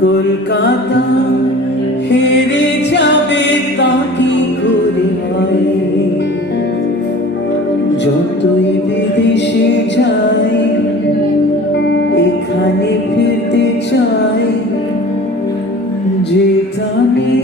কলকাতা হেরে যাবে তা কি করে হয়? যতই বিদেশে যাই এখানে ফিরতে চাই, যে জানি